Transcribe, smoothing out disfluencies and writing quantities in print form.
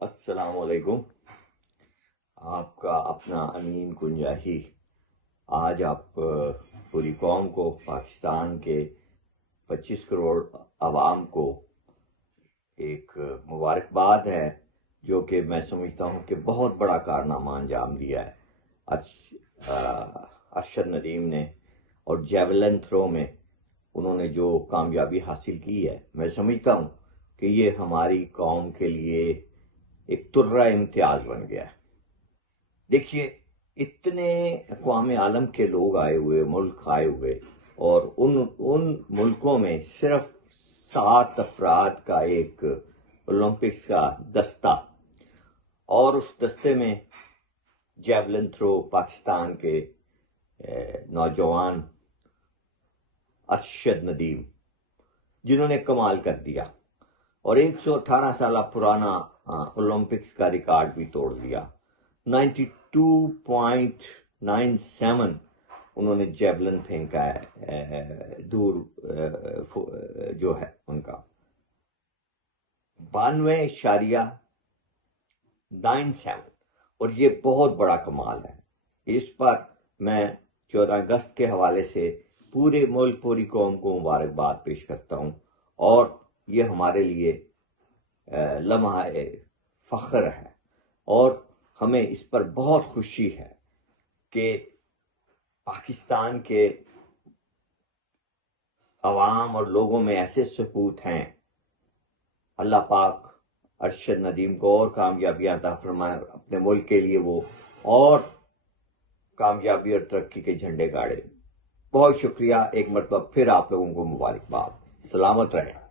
السلام علیکم. آپ کا اپنا امین کنجاہی آج آپ پوری قوم کو، پاکستان کے 25 کروڑ عوام کو ایک مبارکباد ہے، جو کہ میں سمجھتا ہوں کہ بہت بڑا کارنامہ انجام دیا ہے ارشد ندیم نے، اور جیولن تھرو میں انہوں نے جو کامیابی حاصل کی ہے. میں سمجھتا ہوں کہ یہ ہماری قوم کے لیے ایک ترہ امتیاز بن گیا ہے. دیکھیے، اتنے اقوام عالم کے لوگ آئے ہوئے، ملک آئے ہوئے، اور ان ملکوں میں صرف 7 افراد کا ایک اولمپکس کا دستہ، اور اس دستے میں جیولن تھرو پاکستان کے نوجوان ارشد ندیم، جنہوں نے کمال کر دیا اور 118 سالہ پرانا اولمپکس کا ریکارڈ بھی توڑ دیا. 92.97 انہوں نے جیولن پھینکا ہے، دور جو ہے ان کا 92.97، اور یہ بہت بڑا کمال ہے. اس پر میں 14 اگست کے حوالے سے پورے ملک، پوری قوم کو مبارکباد پیش کرتا ہوں، اور یہ ہمارے لیے لمحہ فخر ہے، اور ہمیں اس پر بہت خوشی ہے کہ پاکستان کے عوام اور لوگوں میں ایسے سپوت ہیں. اللہ پاک ارشد ندیم کو اور کامیابی عطا فرمائے، اپنے ملک کے لیے وہ اور کامیابی اور ترقی کے جھنڈے گاڑے. بہت شکریہ، ایک مرتبہ پھر آپ لوگوں کو مبارکباد. سلامت رہیں.